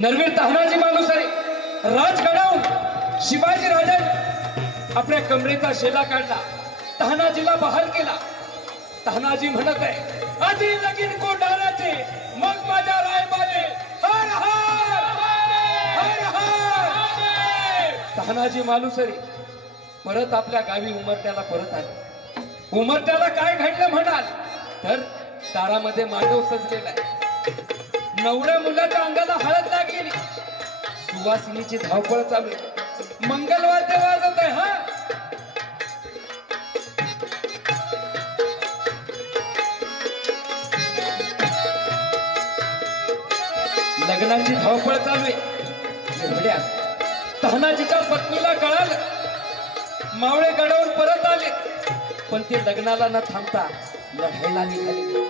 नरवीर तानाजी मालुसरे राजगडाहून शिवाजी राजांनी आपल्या कमरेचा शेला काढला, तानाजीला बहाल केला। तानाजी म्हणत आहे, आधी लगीन कोंढाण्याचे मग माझ्या रायबाने हर हर हर हर। तानाजी मालुसरे परत आपल्या गावी उमरट्याला परत आले। उमरट्याला काय घडलं म्हणाल तर दारामध्ये मांडव सजलेला आहे, नवऱ्या मुलाच्या अंगाला हळद लागलेली, सुवासिनीची धावपळ चालू आहे, मंगलवाद्य वाजत आहे। हा लग्नाची धावपळ चालू आहे। तानाजीच्या पत्नीला कळालं, मावळे गडावून परत आले, पण ते लग्नाला न थांबता लढायला निघाले।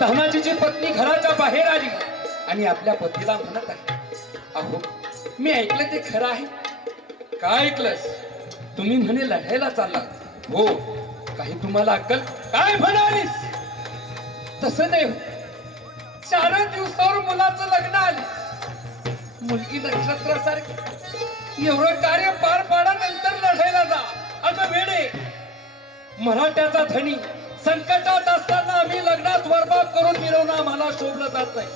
तानाजीची पत्नी घराच्या बाहेर आली आणि आपल्या पतीला म्हणत आहे, अहो मी ऐकलं ते खरं आहे? काय ऐकलंस? तुम्ही म्हणे लढायला चालला? हो, काही तुम्हाला अक्कल? काय म्हणालीस? तसं नाही, 4 दिवसावर मुलाचं लग्न आले, मुलगी नक्षत्रासारखी, एवढं कार्य पार पाडा नंतर लढायला जा। अगं वेडे, मराठ्याचा धनी संकटात असताना आम्ही लग्नात बरबाद करून मिरवणं आम्हाला शोभलं जात नाही।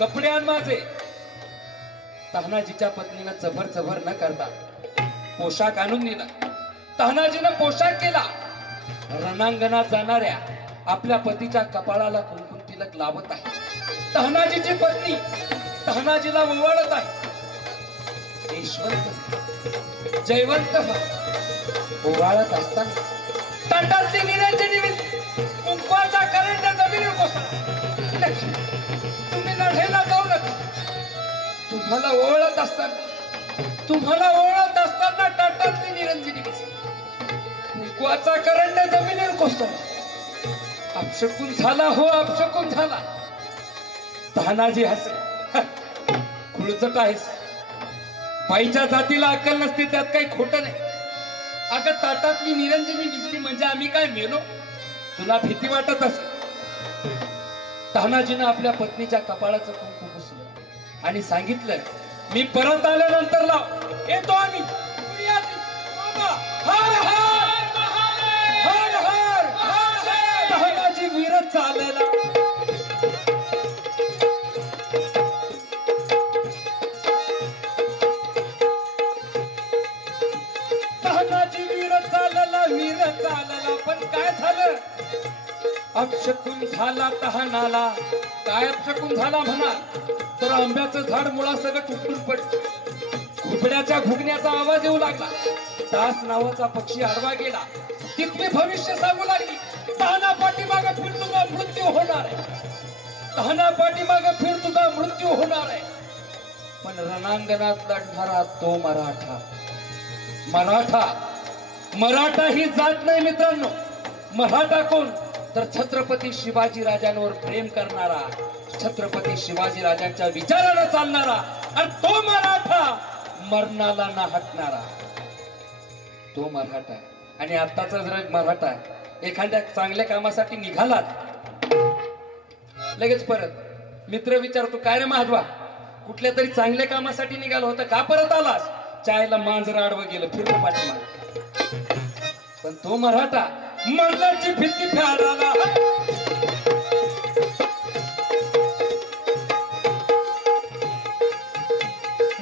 कपडे आण माझे। तानाजीच्या पत्नीनं चभर चभर न करता पोशाख आणून दिला। तानाजीनं पोशाख केला, रणांगणात जाणाऱ्या आपल्या पतीच्या कपाळाला कुंकुम तिलक लावत आहे। तानाजीची पत्नी तानाजीला ओवाळत आहे, यशवंत जयवंत ओवाळत असताना ताटातली निरंजनी कुंकवाचा करंट जमिनीवर कोसळला। तुम्ही लढायला जाऊ नका। तुम्हाला ओळख असताना ताटातली निरंजनी कुंकवाचा करंट जमिनीवर कोसळला। अपशकुन झाला, हो अपशकुन झाला। तानाजी हसले, खुळचट आहेस, बाईच्या जातीला अक्कल नसते त्यात काही खोटं नाही। अगं ताटातली निरंजनी विजली म्हणजे आम्ही काय मेलो? तुला भीती वाटत असेल। तानाजीनं आपल्या पत्नीच्या कपाळाचं कुंकू पुसलं आणि सांगितलं, मी परत आल्यानंतर लाव, येतो आम्ही। हर हर हर हर हर। तानाजी वीरच चालला, पण काय झालं? अपशकुन झाला तहानाला। काय अपशकुन झाला म्हणाल तर आंब्याचं झाड मुळासकट तुटून पडलं, घुबड्याच्या घुगण्याचा आवाज येऊ लागला, दास नावाचा पक्षी आडवा गेला, तिथली भविष्य सांगू लागली, तहाना पाठीमागे फिर तुझा मृत्यू होणार आहे, तहाना पाठीमागे फिर तुझा मृत्यू होणार आहे। पण रणांगणात लढणारा तो मराठा ही जात नाही मित्रांनो। मराठा कोण तर छत्रपती शिवाजी राजांवर प्रेम करणारा, छत्रपती शिवाजी राजांच्या विचारानं चालणारा, आणि तो मराठा मरणाला ना हटणारा, तो मराठा। आणि आत्ताचा जर मराठा एखाद्या चांगल्या कामासाठी निघालात, लगेच परत मित्र विचारतो, काय रे महादवा, कुठल्या तरी चांगल्या कामासाठी निघाला होता, का परत आलास? चायला मांजर आडवं गेलं, फिरलं पाठीमागे। पण तो मराठा मरणाची भीती फेडायला,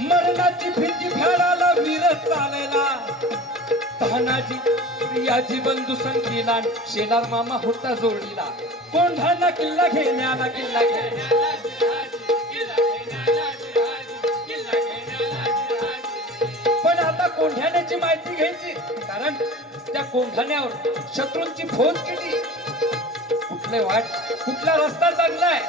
मरणाची भीती फेडायला वीरच चालायला। तानाजी प्रियाजी बंधू संख्येला, शेलार मामा होता जोडीला, कोंढाणा किल्ला घेण्याला, किल्ला घेण्याला। पण आता कोंढाण्याची माहिती घ्यायची, कारण त्या कोंढाण्यावर शत्रूंची फौज किती, कुठले वाट, कुठला रस्ता चांगलाय,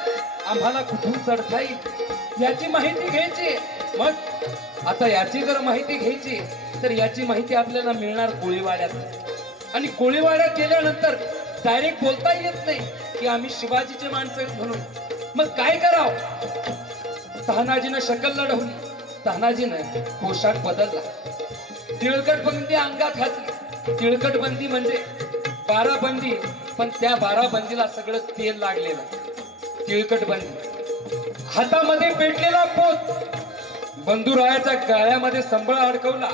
आम्हाला कुठून चढता येईल याची माहिती घ्यायची। मग आता याची जर माहिती घ्यायची तर याची माहिती आपल्याला मिळणार कोळीवाड्यात, आणि कोळीवाड्यात गेल्यानंतर डायरेक्ट बोलता येत नाही की आम्ही शिवाजीचे माणसं आहेत म्हणून। मग काय करावं? तानाजीनं शकल लढवली, तानाजीनं पोशाख बदलला, तिळकट बंदी अंगात घातली। तिळकट बंदी म्हणजे 12 बंदी, पण त्या 12 बंदीला सगळं तेल लागलेलं, तिळकट बंदी। हातामध्ये पेटलेला पोत बंधुरायाच्या गाळ्यामध्ये संबळ अडकवला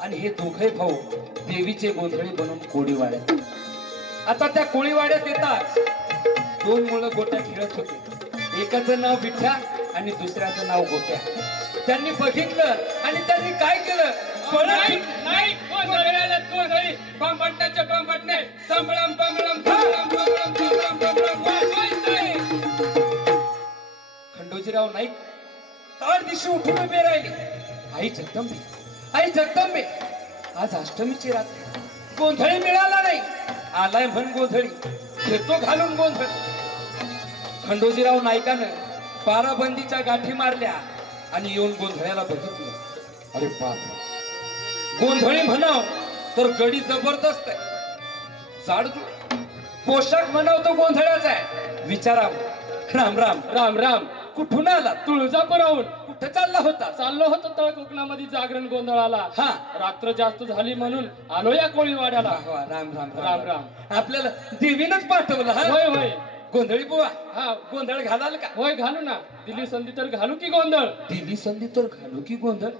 आणि हे दोघे भाऊ देवीचे गोंधळी बनून कोळीवाड्यात. आता त्या कोळीवाड्यात येतात दोन मुलं गोट्या खेळत होते. एकाचं नाव विठ्ठा आणि दुसऱ्याचं नाव गोट्या. त्यांनी बघितलं आणि त्यांनी काय केलं? खंडोजीराव नाईक ताड दिवशी उठून उभे राहिले. आई जगदंबे, आई जगदंबे, आज अष्टमीची रात्र, गोंधळी मिळाला नाही. आलाय म्हण गोंधळी, घेतो घालून गोंधळ. खंडोजीराव नाईकानं बाराबंदीच्या गाठी मारल्या आणि येऊन गोंधळ्याला बघितलं. अरे बाप, गोंधळी म्हणाव तर गडी जबरदस्त आहे. जाडजूड पोशाख म्हणाव तो गोंधळ्याचा आहे. विचारावं, राम राम. राम राम. कुठून आला? तुळजापुराहून. कुठं चालला होता? चाललो होतो तळ कोकणामध्ये जागरण गोंधळाला. हा, रात्र जास्त झाली म्हणून आलो या कोळीवाड्याला. राम राम राम राम. आपल्याला देवीनच पाठवलं. हा, होय होय. गोंधळी बुवा, हा, गोंधळ घालाल का? होय घालू ना. दिली संधी तर घालू की गोंधळ. दिली संधी तर घालू की गोंधळ.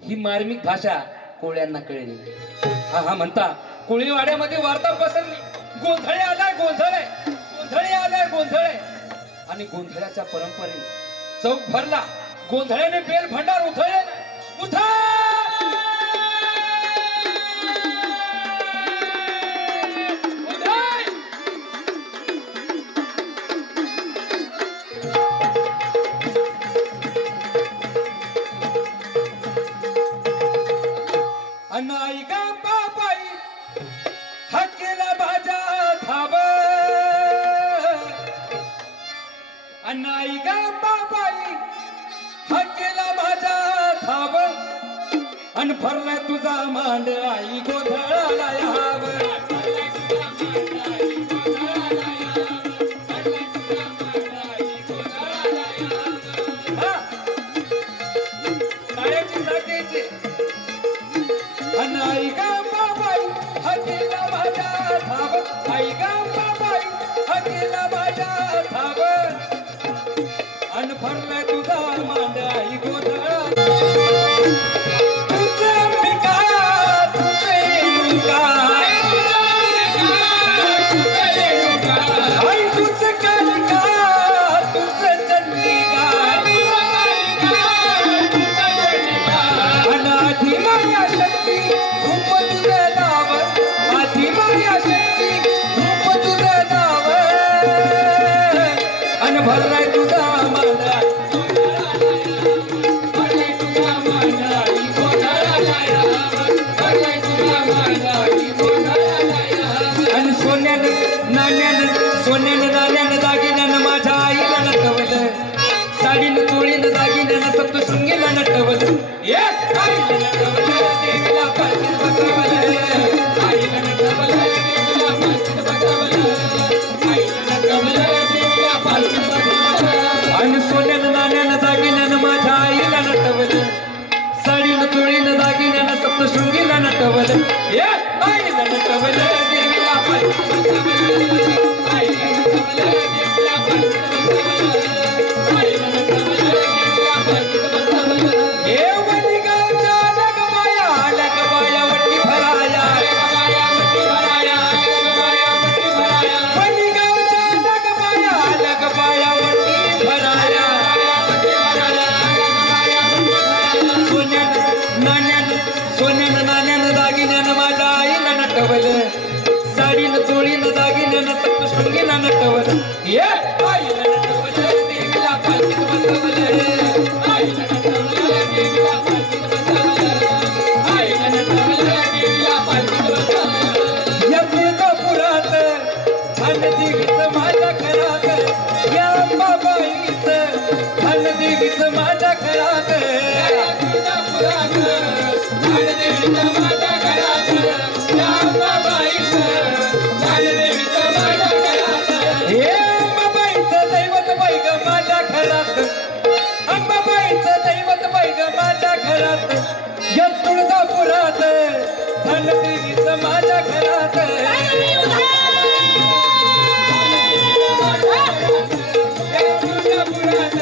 ही मार्मिक भाषा कोळ्यांना कळली. हा हा म्हणता कोळीवाड्यामध्ये वार्ता पसरली. गोंधळी आलाय, गोंधळ आहे, गोंधळी आलाय, गोंधळ आहे. आणि गोंधळाच्या परंपरेने चौक भरला. गोंधळ्याने बेल भंडार उधळले. अनाई गा बाबाई हकेला बाजा धाब. अनाई गा बाबाई हकेला बाजा धाब. अन भरलाय तुझा मांड आई गोंधळाला याव. आई गा बाबाई हकेला बाजा धाब. आई गा बाबाई हकेला बाजा धाब. अन भरलाय तुझा मांड आई गोंधळा. तुझं भिकार, तुझे भिकार, आई तुझं कलिकार, तुझं चंडिकार. अनाधी माया शक्ती रूप तुझं नाव. आधी माया शक्ती रूप तुझं नाव. अन भरलाय तुझा मांडा. आणि सोन्यानं नाण्यानं दागिन्यानं माझ्या आईला नटवलं. साडीनं तोळीनं दागिन्यानं सप्तशृंगीला नटवलं. आईला नटवलं, देवीला पालखीत बसवलं. आईला नटवलं, देवीला पालखीत बसवलं. आईला नटवलं, देवीला पालखीत बसवलं. आणि सोन्यानं नाण्यानं दागिन्यानं माझ्या आईला नटवलं. साडीनं तोळीनं दागिन्यानं सप्तशृंगीला नटवलं. आईला नटवलं, देवीला पालखीत बसवलं. आईला नटवलं, देवीला पालखीत बसवलं. आईला नटवलं, देवीला पालखीत बसवलं. वणीगावच्या लगबाया, लगबाया वट्टी भराया. वणीगावच्या लगबाया, लगबाया वट्टी भराया. सोन्यानं नाण्यानं दागिन्यानं माझ्या आईला नटवलं. साडीनं चोळीनं दागिन्यानं सप्तशृंगीला नटवलं. आईला नटवलं, देवीला पालखीत बसवलं. आईला नटवलं, देवीला पालखीत बसवलं. आईला नटवलं, देवीला पालखीत बसवलं. या तुळजापुरात धन देवीचं माझ्या घरात. या अंबाबाईचं धन देवीचं माझ्या घरात. तुळजापुरात धन देवीचं माझ्या घरात. या अंबाबाईचं धन देवीचं माझ्या घरात. हे अंबाबाईचं दैवत बाई ग माझ्या घरात. अंबाबाईचं दैवत बाई ग माझ्या घरात. या तुळजापुरात धन देवीचं माझ्या घरात. या तुळजापुरात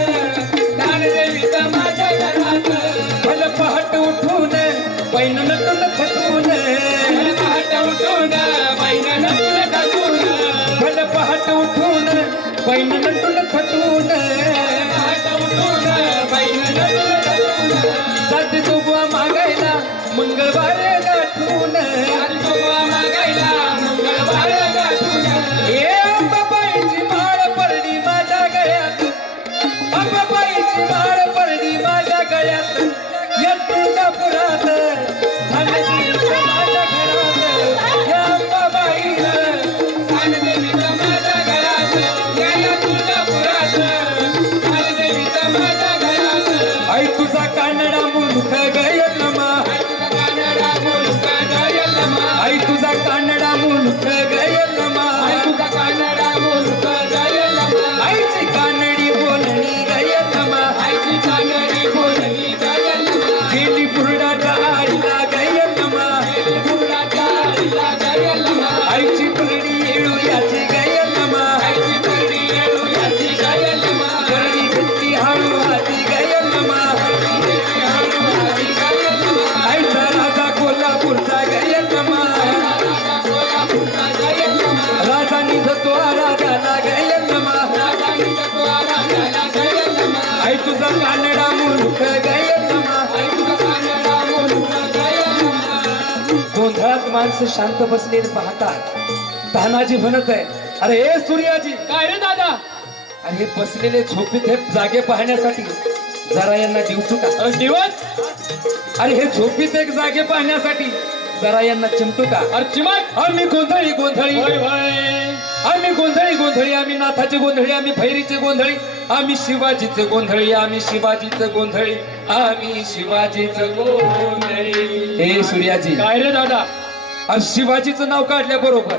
कानडा मुलुक गयनमा गोंधळात माणसं शांत बसलेले पाहतात. तानाजी म्हणत आहे, अरे ए सूर्याजी, काय रे दादा? अरे हे बसलेले झोपीत हे जागे पाहण्यासाठी जरा यांना दिवसू का? अरे दिवस? अरे हे झोपीत एक जागे पाहण्यासाठी जरा यांना चिमटू का? अरे चिमट? आम्ही गोंधळी गोंधळी, होय होय. आम्ही गोंधळी गोंधळी, आम्ही नाथाचे गोंधळी, आम्ही भैरीचे गोंधळी, आम्ही शिवाजीचे गोंधळी, आम्ही शिवाजीचे गोंधळी, आम्ही शिवाजीचे गोंधळी. हे सूर्याजी, काय रे दादा? अरे शिवाजीचं नाव काढल्या बरोबर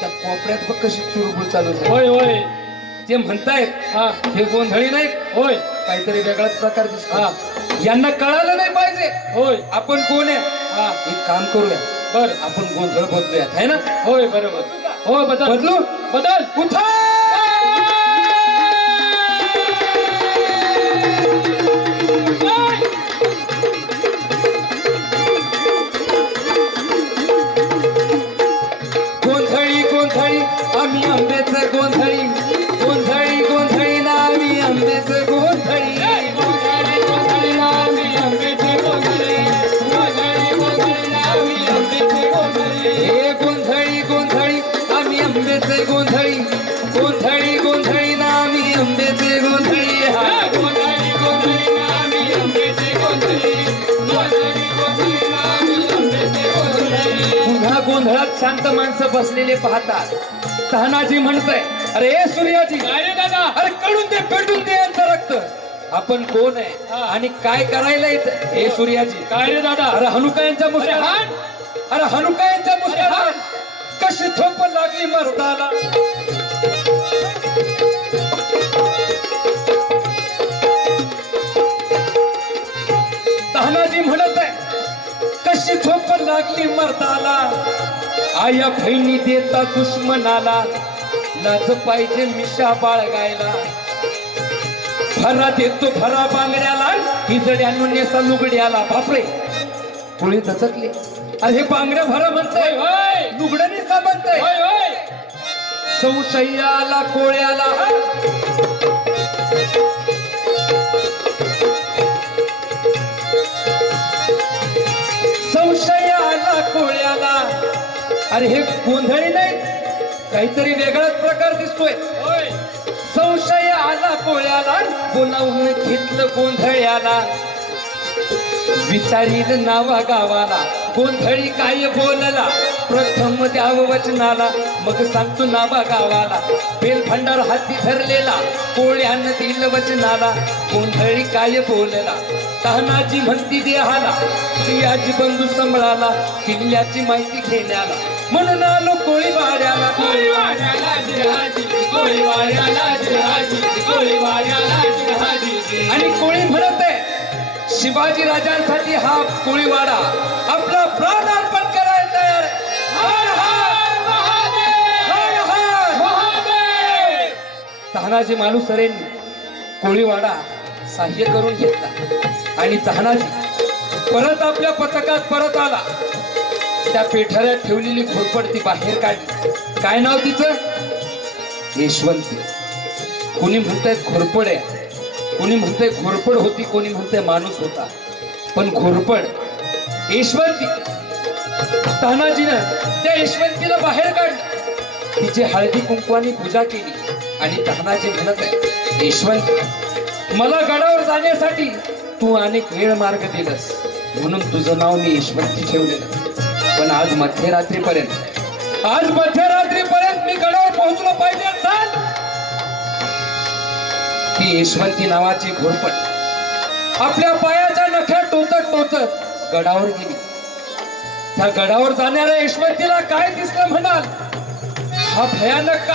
त्या कोपऱ्यात बघ कशी चुरबुळ चालू झाली. होय होय. ते म्हणतायत हा हे गोंधळी नाही, होय काहीतरी वेगळाच प्रकार दिसतो. हा यांना कळालं नाही पाहिजे होय. आपण कोण आहे. हा एक काम करूया, बर. आपण गोंधळ बदलूयात, है ना? होय बरोबर. हो बदल बदलू. बदल. उठा. गोंधळी गोंधळी आम्ही आंब्याचं गोंधळी, गोंधळी गोंधळी ना आम्ही आंब्याचं गोंधळी. गोंधळी गोंधळी ना आम्ही आंब्याचे गोंधळी, गोंधळी गोंधळी ना आम्ही आंब्याचे गोंधळी. हे गोंधळी गोंधळी आम्ही आंब्याचे गोंधळी, गोंधळी गोंधळी ना आम्ही आंब्याचे गोंधळी. हा. गोंधळी गोंधळी ना आम्ही आंब्याचे गोंधळी, गोंधळी गोंधळी ना आम्ही आंब्याचे गोंधळी. पुन्हा गोंधळात शांत माणसं बसलेले पाहतात. तानाजी म्हणतंय, अरे ए सूर्याजी, काय रे दादा? अरे कळून दे, पेटून दे यांचं रक्त. आपण कोण आहे हा. आणि काय करायला येतं? हे सूर्याजी, काय रे दादा? अरे हनुका यांच्या अरे मुसक्या, हाण. अरे हनुका यांच्या मुसक्या हाण. कशी थोप लागली मर्दाला. तानाजी म्हणत आहे, कशी झोप लागली मर्दाला, आया बहिणी देता दुश्मनाला, लाज पाहिजे मिशा बाळगायला. भरा देतो भरा बांगड्याला, हिजड्यानं नेसा लुगड्याला. बापरे, कोळी दचकले. अरे हे बांगड्या भरा म्हणतंय, होय होय. लुगड्या नेसा म्हणतंय. होय होय. संशयाला कोळ्याला, संशयाला कोळ्याला. अरे हे गोंधळी नाही, काहीतरी वेगळाच प्रकार दिसतोय. होय. संशय आला कोळ्याला, बोलावून घेतलं गोंधळ्याला. विचारील नावा गावाला, गोंधळी काय बोलला, प्रथम द्यावं वचनाला, मग सांगतो नावा गावाला. बेल भंडार हाती धरलेला, कोळ्यानं दिलं वचनाला, गोंधळी काय बोलला. तानाजी म्हणती देहाला, स्त्रियाची बंधू संभळाला, किल्ल्याची माहिती घेण्याला, म्हणून आलो कोळीवाड्याला. कोळीवाड्याला जिहाजी, कोळीवाड्याला जिहाजी, कोळीवाड्याला जिहाजी. आणि कोळी म्हणत आहे, शिवाजी राजांसाठी हा कोळीवाडा आपला प्राण अर्पण करायला तयार आहे. हर हर महादेव, हर हर. महादेव. तानाजी मालुसरेंनी कोळीवाडा सहाय्य करून घेतला आणि तानाजी परत आपल्या पथकात परत आला. त्या पेठाऱ्यात ठेवलेली घोरपड ती बाहेर काढली. काय नाव तिचं? यशवंती. कोणी म्हणतंय घोरपड आहे, कोणी म्हणतंय घोरपड होती, कोणी म्हणतंय माणूस होता, पण घोरपड यशवंती. तानाजीनं त्या यशवंतीला बाहेर काढलं, तिची हळदी कुंकवानी पूजा केली आणि तानाजी म्हणत आहे, यशवंती, मला गडावर जाण्यासाठी तू अनेक वेळ मार्ग दिलास, म्हणून तुझं नाव मी यशवंती ठेवलेलं. पण आज मध्यरात्रीपर्यंत मी गडावर पोहोचलो पाहिजे. चाल. ती यशवंती नावाची घोरपड आपल्या पायाच्या नख्या टोचत टोचत गडावर गेली. त्या गडावर जाणाऱ्या यशवंतीला काय दिसलं म्हणाल? हा भयानक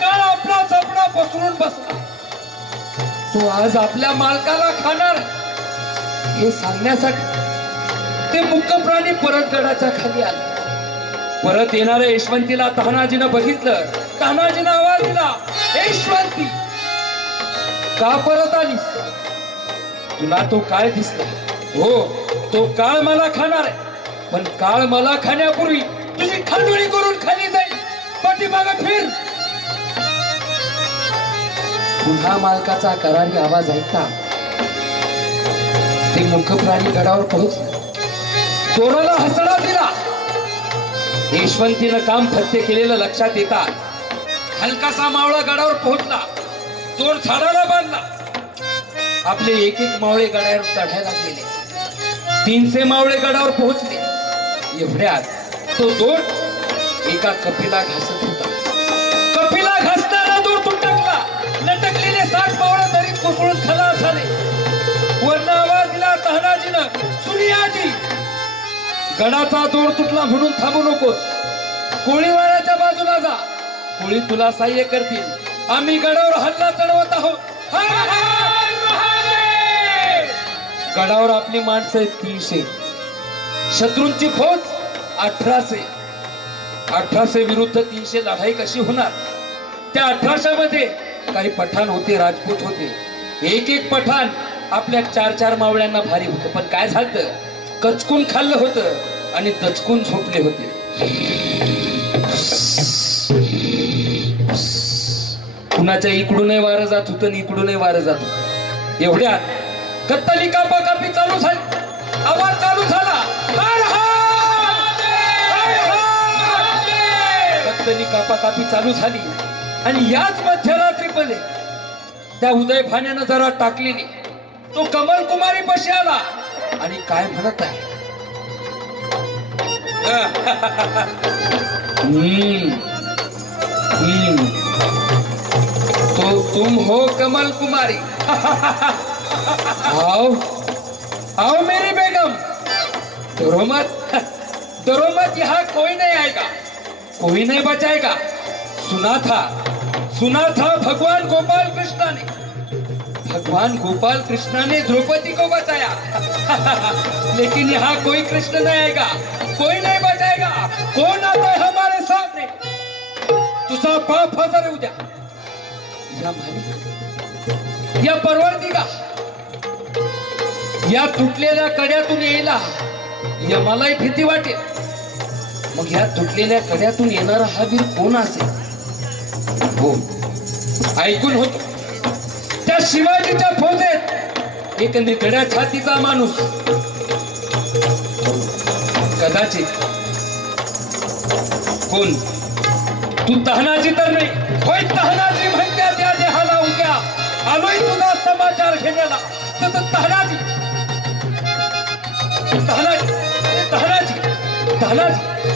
काळ आपला चपडा पसरून बसला. तो आज आपल्या मालकाला खाणार हे सांगण्यासाठी ते मुक्क प्राणी परत गडाच्या खाली आले. परत येणाऱ्या यशवंतीला तानाजीनं बघितलं. तानाजीनं आवाज दिला, यशवंती, का परत आलीस? तुला तो काळ दिसला? हो, तो काळ मला खाणार आहे, पण काळ मला खाण्यापूर्वी तुझी खांदोळी करून खाली जाईल. पाठीमागं फिर. पुन्हा मालकाचा करारी आवाज ऐकता ते मुख प्राणी गडावर पोहोचले. चोराला हसडा दिला. यशवंतीनं काम फत्ते केलेलं लक्षात येतात हलकासा मावळा गडावर पोहोचला. चोर झाडाला बांधला. आपले एक एक मावळे गडावर चढायला गेले. 300 मावळे गडावर पोहोचले. एवढ्यात तो दोर एका कपिला घासत होता. कपिला घासताना दोर तुटकला. लटकलेले 60 मावळे दरीत कोसळून खलास झाले. वर्ण आवाज दिला तानाजीनं, सूर्याजी गडाचा दोर तुटला म्हणून थांबू नकोस. कोळीवाड्याच्या बाजूला जा. कोळी तुला सहाय्य करतील. आम्ही गडावर हल्ला चढवत आहोत. गडावर आपली माणसं आहेत 300. शत्रूंची फौज 1800. 1800 विरुद्ध 300 लढाई कशी होणार? त्या 1800 मध्ये काही पठाण होते, राजपूत होते. एक एक पठाण आपल्या 4-4 मावळ्यांना भारी होतं. पण काय झालं? कचकून खाल्लं होतं आणि दचकून झोपले होते. कुणाच्या इकडूनही वारं जात होतं आणि इकडूनही वारं जात होतं. एवढ्यात कत्तली कापाकापी चालू झाली. आवाज चालू झाला. कत्तली कापाकापी चालू झाली आणि याच मध्यरात्री पहिले त्या उदय भाण्यानं जरा टाकलेली तो कमल कुमारी पाशी आला आणि काय म्हणत आहे? तो तुम हो कमल कुमारी. आओ आओ मेरी बेगम. दरोमत यहाँ कोई नहीं आएगा, कोई नहीं बचाएगा. सुना था भगवान गोपाल कृष्णा ने द्रौपदी को बचाया. लेकिन यहाँ कोई कृष्ण नहीं आएगा, कोई नहीं बचाएगा. कौन आता है हमारे सामने? तुझा बाप हजर येऊ द्या. या मालिक, या परवरदिगा, या तुटलेल्या कड्यातून यायला या मलाही भीती वाटेल. मग या तुटलेल्या कड्यातून येणारा हा वीर कोण असेल? हो, ऐकून होतो त्या शिवाजीच्या फौजेत एक निधड्या छातीचा माणूस. कदाचित कोण? तू तहनाजी तर नाही होय? तहनाजी म्हणत्या त्या देहाला उद्या आलोय तुझा समाचार घेण्याला. तर तहनाजी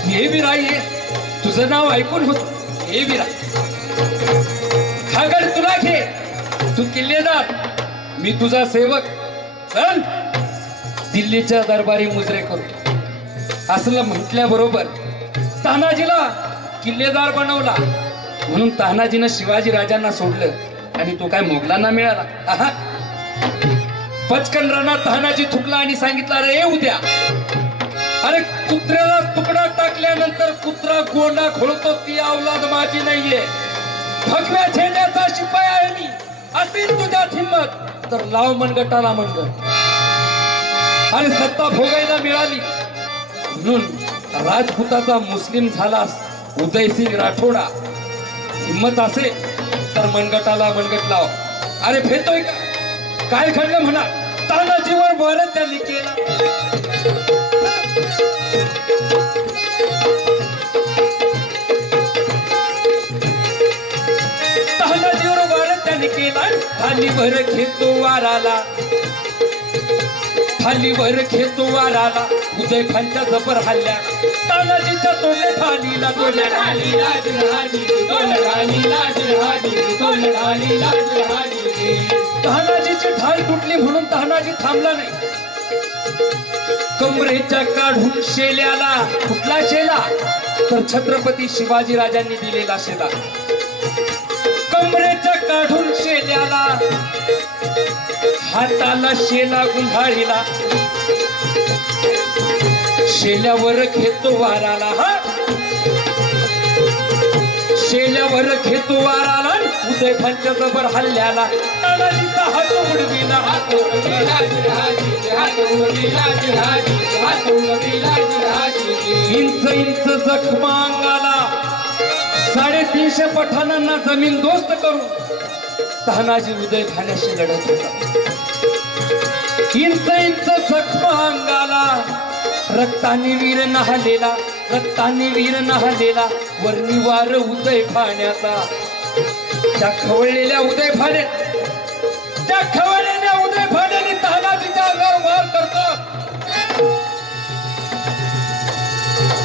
हे वीरा ये. तुझं नाव ऐकून होत. हे वीरा खागड तुला घे. तू किल्लेदार, मी तुझा सेवक. चल दिल्लीच्या दरबारी मुजरे करू. असलं म्हटल्याबरोबर तानाजीला किल्लेदार बनवला. म्हणून तानाजीनं शिवाजी राजांना सोडलं आणि तो काय मोगलांना मिळाला. पचकन रणात तानाजी थुकला आणि सांगितलं, अरे उद्या, अरे कुत्र्याला तुकडा टाकल्यानंतर कुत्रा गोंडा खोळतो ती अवलाद माझी नाहीये. भगव्या झेंड्याचा शिपाई आहे मी. असेल तुझ्यात हिंमत तर लाव मनगटाला मनगट. अरे सत्ता भोगायला मिळाली म्हणून राजपुताचा मुस्लिम झालास उदयसिंग राठोडा. हिंमत असेल तर मनगटाला मनगट लाव. अरे भेटतोय का? काय घडलं म्हणा. तानाजीवर वार त्यांनी केला. तानाजीवर वार त्यांनी केला. खालीवर घेतो वाराला, खालीवर घेतो वाराला. उदय खानच्या जबर हल्ल्या तानाजीच्या तोंडे ठाणीला तानाजीची ढाल तुटली म्हणून तानाजी थांबला नाही. कमरेच्या काढून शेल्याला. कुठला शेला? तर छत्रपती शिवाजी राजांनी दिलेला शेला. कमरेच्या काढून शेल्याला, हाताला शेला गुंढाळीला. शेल्यावर घेतो वाराला. शेल्यावर घेतो वाराला. उदय खानच्या जबर हल्ल्याला तानाजीचा हात उडविला. इंच इंच जखमा अंगाला. 350 पठाणांना जमीन दोस्त करून तानाजी उदय भाण्याशी लढत होता. इंच इंच जखमा अंगाला, रक्ताने वीर नहालेला, रक्ताने वीर नहालेला, वर्णी वार उदय भाण्याचा. त्या खवळलेल्या उदय भाण्याने तानाजीच्या अंगावर वार करतात.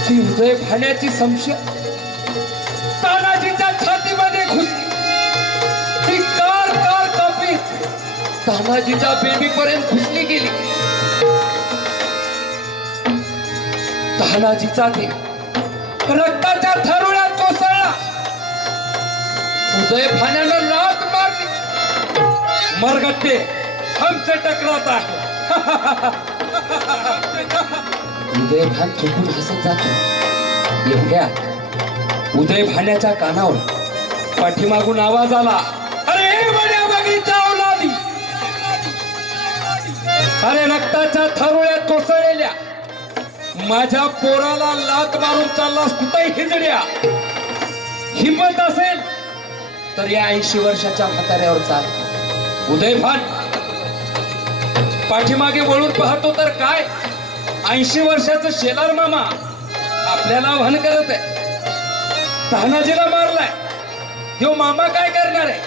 ती उदय भाण्याची संशय तानाजीच्या छातीमध्ये घुसली. ती कार कार कापीत तानाजीच्या बेबीपर्यंत घुसली गेली. तानाजीचा ते रक्ताच्या थरोळ्यात कोसळला. उदय भाण्यानं लात मारली. मरगट्टे हमसे टकराता है. उदय भान चुकून हसत जातो. एवढ्यात उदय भाण्याच्या कानावर पाठीमागून आवाज आला, अरे बड्या बगीचा औलादी. अरे रक्ताच्या थरोळ्यात कोसळलेल्या माझ्या पोराला लात मारून चाललास कुठे हिजड्या. हिंमत असेल तर या 80 वर्षाच्या म्हाताऱ्यावर चाल. उदय भान पाठीमागे वळून पाहतो तर काय 80 वर्षाचं शेलार मामा आपल्याला आव्हान करत आहे. तानाजीला मारलाय. ह्यो मामा काय करणार आहे.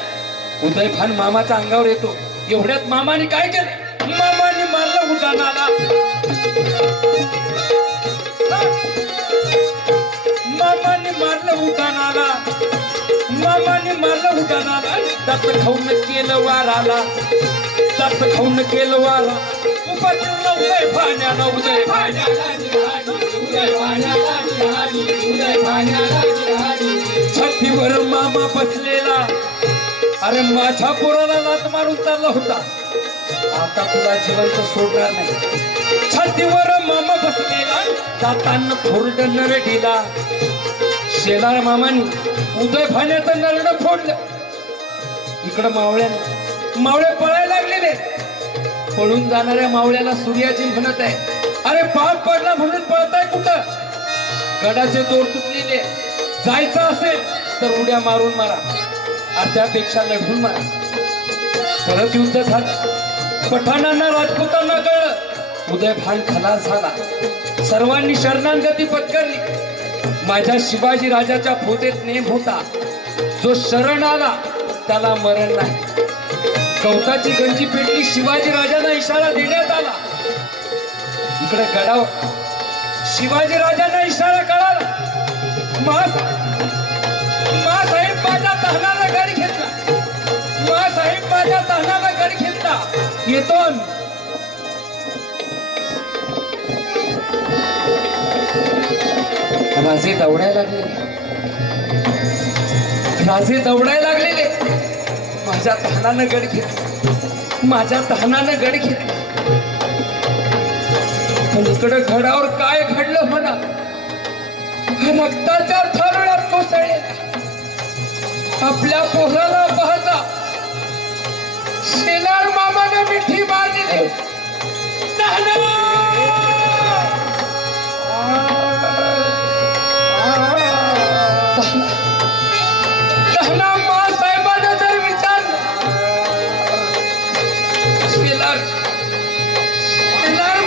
उदय भान मामाच्या अंगावर येतो. एवढ्यात मामाने काय केलं. मामाने मारलं उड्डाणाला. मामाने मारलं उड्डाणाला. मामाने मारलं उड्डाणाला. दात खाऊन केलं वाराला. दात खाऊन केलं वारा. उपाचून उदय भाण्याला. उदय भाण्याला छातीवर मामा बसलेला. अरे माझ्या पोराला लात मारून चालला होता. आता तुला जिवंत सोडणार नाही. छातीवर मामा बसलेला. दातांना फोरड नरडीला. शेलार मामानी उदय भाण्याचं नरड फोडलं. इकडं मावळे पळायला लागलेले. पळून जाणाऱ्या मावळ्याला सूर्याजी म्हणत आहे, अरे पाप पडला म्हणून पळताय कुठं. गडाचे दोर तुटलेले. जायचं असेल तर उड्या मारून मारा. अर्ध्यापेक्षा लढून मारा. परत युद्ध झालं. पठाणांना राजपुतांना कळलं उदय भान खलास झाला. सर्वांनी शरणागती पत्करली. माझ्या शिवाजी राजाच्या फौजेत नेम होता. जो शरण आला त्याला मरण नाही. कवताची गंजी पेटली. शिवाजी राजांना इशारा देण्यात आला. इकडे गडावर शिवाजी राजांना इशारा कळाला. मासाहेब माझ्या तहानाला गड घेतला. मासाहेब माझ्या तहानाला गड घेतला. येतो. राजे दौडायला लागलेले. राजे दौडायला लागलेले. माझ्या तहानानं गड घेतला. माझ्या तहानानं गड घेतला. पण इकडं घडावर काय घडलं म्हणा. रक्ताच्या थरोळ्यात कोसळले. आपल्या पोराला पाहता शेलार मामाने मिठी मारली. मासाहेबांना जर विचारलं शेलार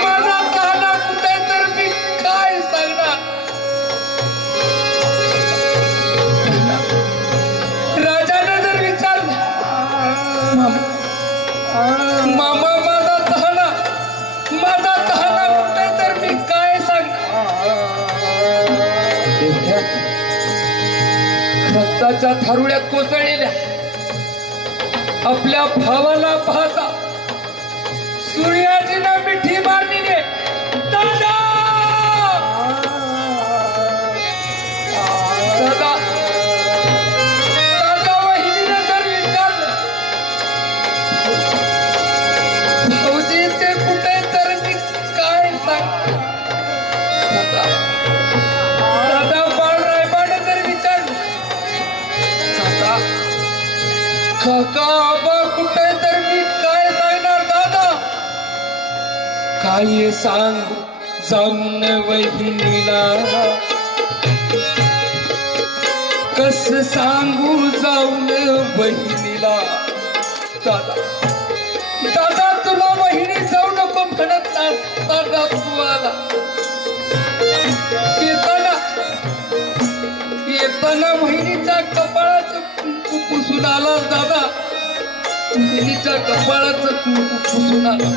माझा तहाना कुठे तर मी काय सांगणार. राजाने जर विचारलं मामा माझा तहाना कुठे तर मी काय सांगणार. रक्ताच्या थारुड्यात कोसळलेल्या आपल्या भावाला पाहता सूर्याजीला मिठी मारली. दादा दादा दादा वहिनीने जर विचारलं भाऊजी ते कुठे तर मी काय सांगतो. दादा बाळरायबाने जर विचारलं काका आबा कुठे तर मी काय सांगणार. दादा काय सांगू जाऊन वहिनीला. कस सांगू जाऊन वहिनीला. दादा दादा तुला वहिनी जाऊ नको म्हणत असताना तू आला. येताना वहिनीच्या कपाळाचं कुंकू पुसून आला दादा. वहिनीच्या कपाळाचं कुंकू पुसून आला.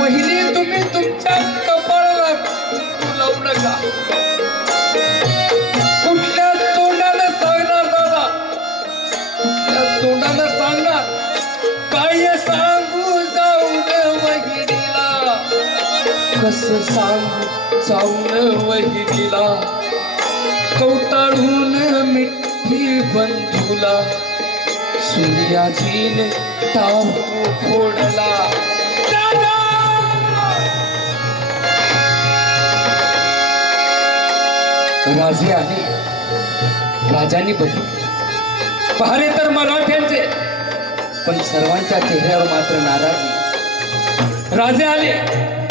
वहिनी तुम्ही तुमच्या कपाळाला कुंकू लावू नका. कुठल्या तोंडानं सांगणार दादा, कुठल्या तोंडानं सांगणार. काय सांगू जाऊन वहिनीला, कसं सांगू जाऊन वहिनीला. कवटाळून मिठी बंधूला सूर्याजीने टाहू फोडला. राजे आले, राजांनी बघितले. पहारे तर मराठ्यांचे, पण सर्वांच्या चेहऱ्यावर मात्र नाराजी. राजे आले,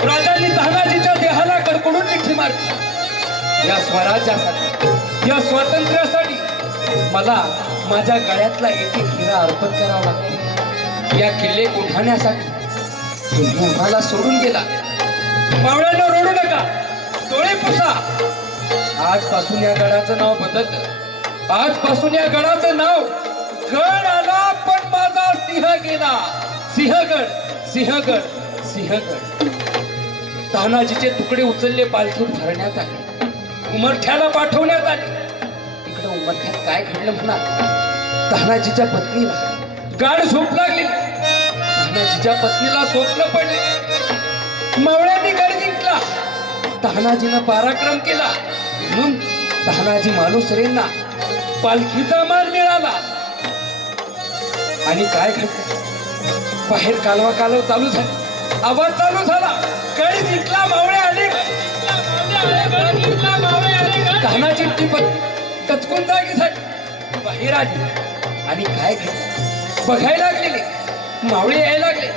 राजांनी तानाजीच्या देहाला कडकडून मिठी मारली. या स्वराज्यासाठी, या स्वातंत्र्यासाठी मला माझ्या गळ्यातला एक एक हिरा अर्पण करावा लागतो. या किल्ले उठाण्यासाठी तुम्ही आम्हाला सोडून गेला. मावळ्यांना रडू नका, डोळे पुसा. आजपासून या गडाचं नाव बदललं. आजपासून या गडाचं नाव गड आला पण माझा सिंह गेला. सिंहगड, सिंहगड, सिंहगड. तानाजीचे तुकडे उचलले, पालखीत भरण्यात आले, उमरठ्याला पाठवण्यात आले. इकडे उमरठ्यात काय घडलं म्हणा. तानाजीच्या पत्नीला गाढ झोप लागली. तानाजीच्या पत्नीला स्वप्न पडले. मावळ्यांनी गड जिंकला. तानाजीनं पराक्रम केला म्हणून तानाजी मालुसरेंना पालखीचा मान मिळाला. आणि काय घडलं, बाहेर कालवा कालव चालू झाला, आवाज चालू झाला. गड जिंकला, मावळे आले. तानाजी ती कचकून जागी झाली, बाहेर आली. आणि काय घडलं बघायला लागलेले. मावळे यायला लागले.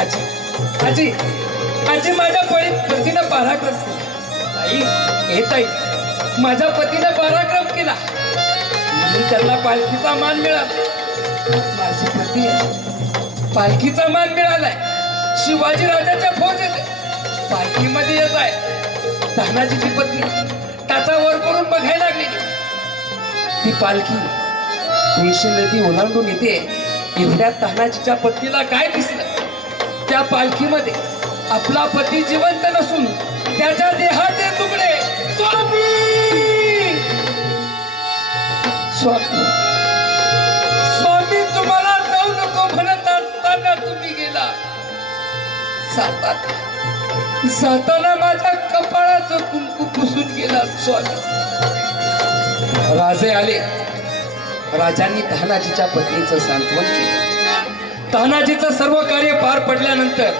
आजी आजी आजी माझ्या पतीनं पराक्रम केला. आई हे ताई, माझ्या पतीनं पराक्रम केला म्हणून त्यांना पालखीचा मान मिळाला. माझी पती पालखीचा मान मिळालाय. शिवाजी राजाच्या फौजेत पालखीमध्ये येत आहे. तानाजीची पत्नी त्याचा वर करून बघायला लागली. ती पालखी तुळशी नदी ओलांडून येते. एवढ्या तानाजीच्या पत्नीला काय दिसलं, त्या पालखीमध्ये आपला पती जिवंत नसून त्याच्या देहाचे तुकडे. स्वामी स्वामी स्वामी तुम्हाला जाऊ नको म्हणत असताना तुम्ही गेला. जाताना माझ्या कपाळाचं कुंकू पुसून गेला. स्वामी. राजे आले. राजांनी तानाजीच्या पत्नीचं सांत्वन केलं. तानाजीचं सर्व कार्य पार पडल्यानंतर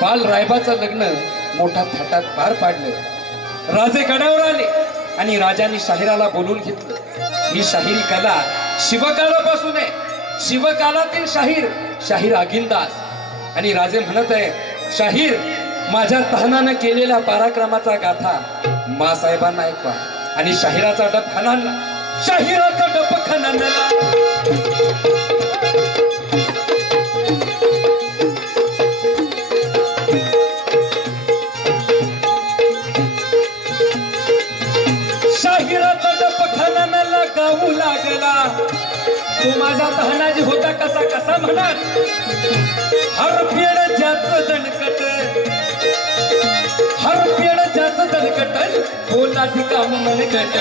बाल रायबाचं लग्न मोठ्या थाटात पार पाडलं. राजे गडावर आले आणि राजांनी शाहिराला बोलून घेतलं. ही शाहिरी कला शिवकालापासून आहे. शिवकालातील शाहीर आगिंदास. आणि राजे म्हणत आहे, शाहीर माझ्या तहानानं केलेल्या पराक्रमाचा गाथा मासाहेबांना ऐकवा. आणि शाहिराचा डब खणाला, शाहिराचा डब खणाला. शाहिराचा डब खणाला गाऊ लागला. तो माझा तहानाजी होता कसा कसा म्हणाल. हर पेड ज्याचं दणकट, हर पेड ज्याचं दणकट, बोला ठिकाण मनकट.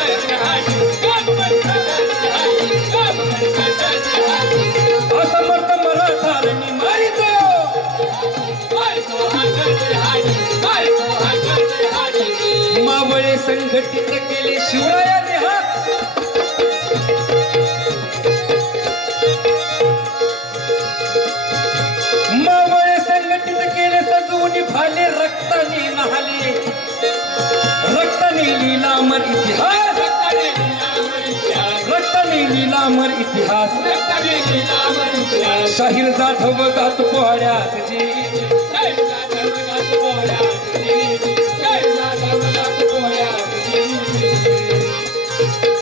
असमर्थ मराठांनी मारितो, मावळे संघटित केले शिवरायाने हात. मावळे संघटित केले सजवून भाले. रक्ताने नहाले, रक्ताने लीलामर इतिहास, रक्ताने लीलामर इतिहास. शाहीर जाधव गात पोहड्यात जी,